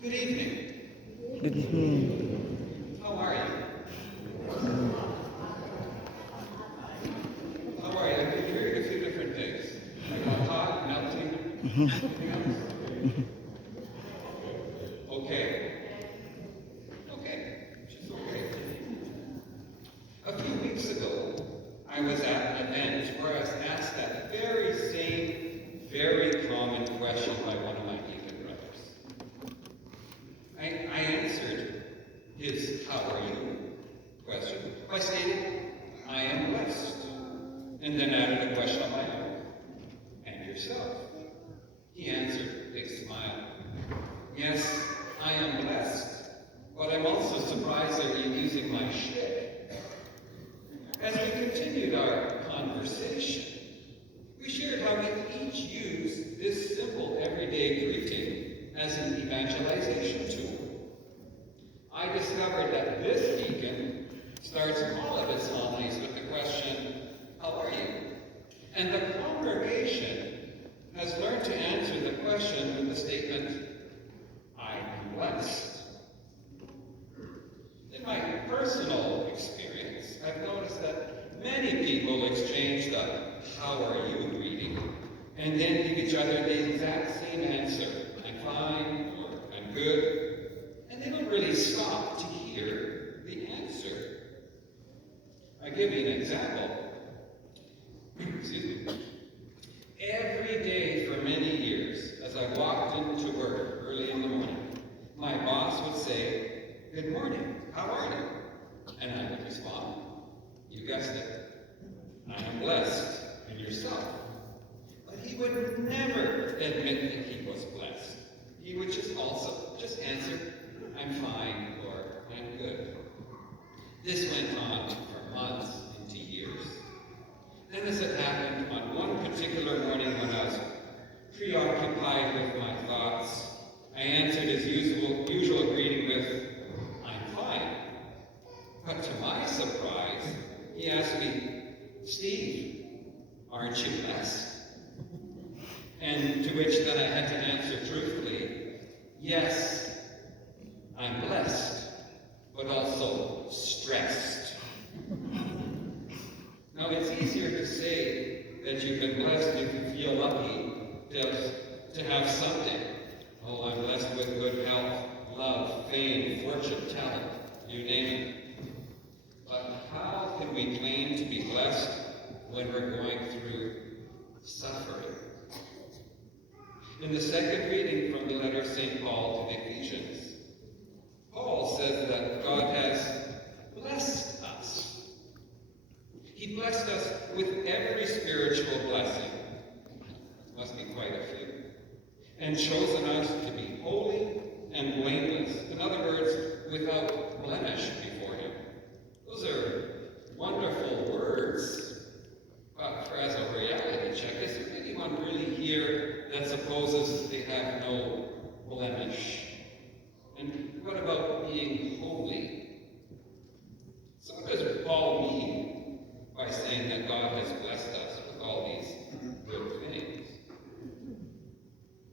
Good evening. Good evening. How are you? How are you? I've been hearing a few different things. I got hot, melting, anything else? Okay. Okay. Just okay. A few weeks ago, I was at an event where I was asked that very same, very common question by one of my deacon brothers. I answered his "How are you?" question by stating, "I am blessed," and then added a question of my own. "And yourself?" He answered, big smile, "Yes, I am blessed, but I'm also surprised that you're using my shtick." As we continued our conversation, we shared how we each use this simple everyday greeting as an evangelization tool. I discovered that this deacon starts all of his homilies with the question, "How are you?" And the congregation has learned to answer the question with the statement, "I am blessed." In my personal experience, I've noticed that many people exchange the "How are you?" greeting and then give each other the exact same answer, "I'm fine," or "I'm good," and they don't really stop to hear the answer. I'll give you an example. Excuse me. Every day for many years, as I walked into work early in the morning, my boss would say, "Good morning, how are you?" And I would respond, "You guessed it, I am blessed, and yourself?" But he would never admit that he was blessed. He would just answer, "I'm fine," or "I'm good." This went on for months into years. Then as it happened on one particular morning when I was preoccupied with my thoughts, I answered his usual greeting with, "I'm fine." But to my surprise, he asked me, "Steve, aren't you blessed?" And to which then I had to answer truthfully, "Yes, I'm blessed, but also stressed." Now, it's easier to say that you've been blessed if you feel lucky to have something. "Oh, I'm blessed with good health, love, fame, fortune, talent," you name it. But how can we claim to be blessed when we're going through suffering? In the second reading from the letter of St. Paul to the Ephesians, Paul says that God has blessed us. He blessed us with every spiritual blessing. Must be quite a few. And chosen us to be holy and blameless. In other words, without blemish before him. Those are wonderful words. But for as a reality check, is there anyone really here that supposes they have no blemish? And what about being holy? So what does Paul mean by saying that God has blessed us with all these good things?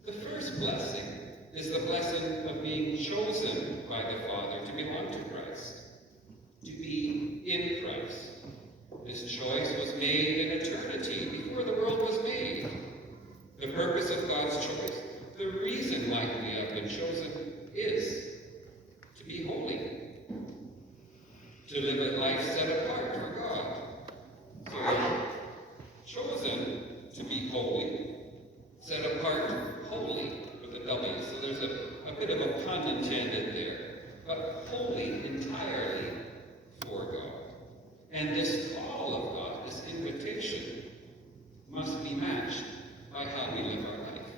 The first blessing is the blessing of being chosen by the Father to belong to Christ, to be in Christ. This choice was made in eternity before the world was made. The purpose of God's choice, the reason why we have been chosen, is to be holy, to live a life set apart for God. So we're chosen to be holy, set apart holy with a W. So there's a bit of a pun intended there, but holy entirely for God. And this call of God, this invitation, must be matched by how we live our life.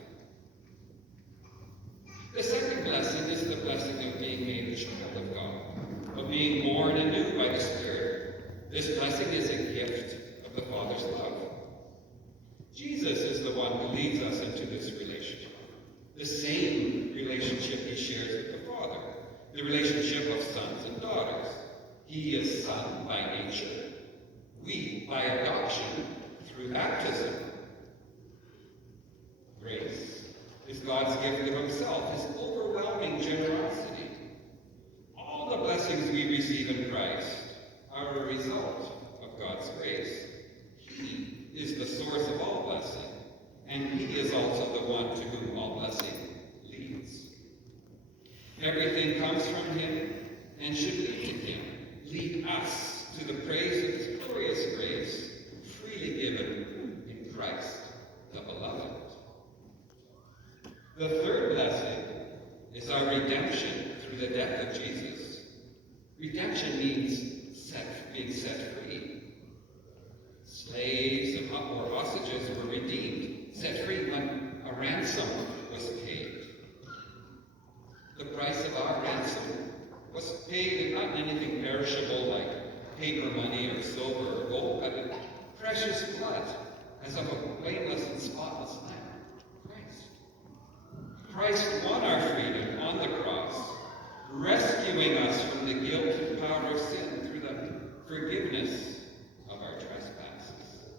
The second blessing is the blessing of being made a child of God, of being born anew by the Spirit. This blessing is a gift of the Father's love. Jesus is the one who leads us into this relationship, the same relationship he shares with the Father, the relationship of sons and daughters. He is Son by nature, we by adoption through baptism. Grace is God's gift of himself, his overwhelming and generosity. All the blessings we receive in Christ are a result of God's grace. He is the source of all blessing, and he is also the one to whom all blessing leads. Everything comes from him and should lead him, lead us to the praise of his glorious grace, freely given in Christ the Beloved. The third blessing is our redemption through the death of Jesus. Redemption means being set free. Slaves and or hostages were redeemed, set free when a ransom was paid. The price of our ransom was paid not in anything perishable like paper money or silver or gold, but in precious blood, as of a blameless and spotless lamb, Christ. Christ won our freedom on the cross, rescuing us from the guilt and power of sin through the forgiveness of our trespasses.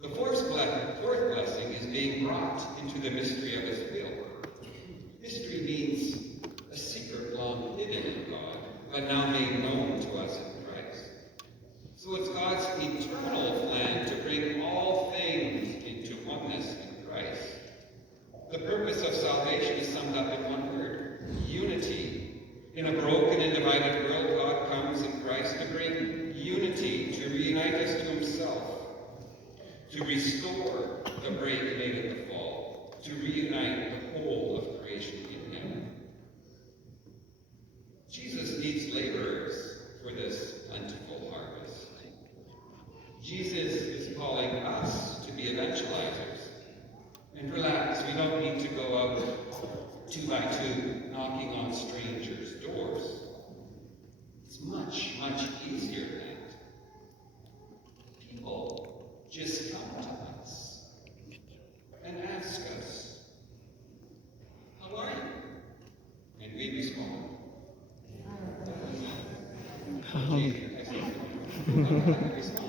The fourth blessing is being brought into the mystery of his will. Mystery means a secret long hidden in God, but now made known to us in Christ. So it's God's eternal plan to bring all things into oneness in Christ. The purpose of salvation is summed up in one word: unity. In a broken and divided world, God comes in Christ to bring unity, to reunite us to himself, to restore the break made in the fall, to reunite the whole of creation in him. Jesus needs laborers for this plentiful harvest. Jesus is calling us to be evangelizers. And relax, we don't need to go out 2 by 2 knocking on strangers' doors. It's much, much easier than that. People just come to us and ask us, "How are you?" And we respond, "Jesus."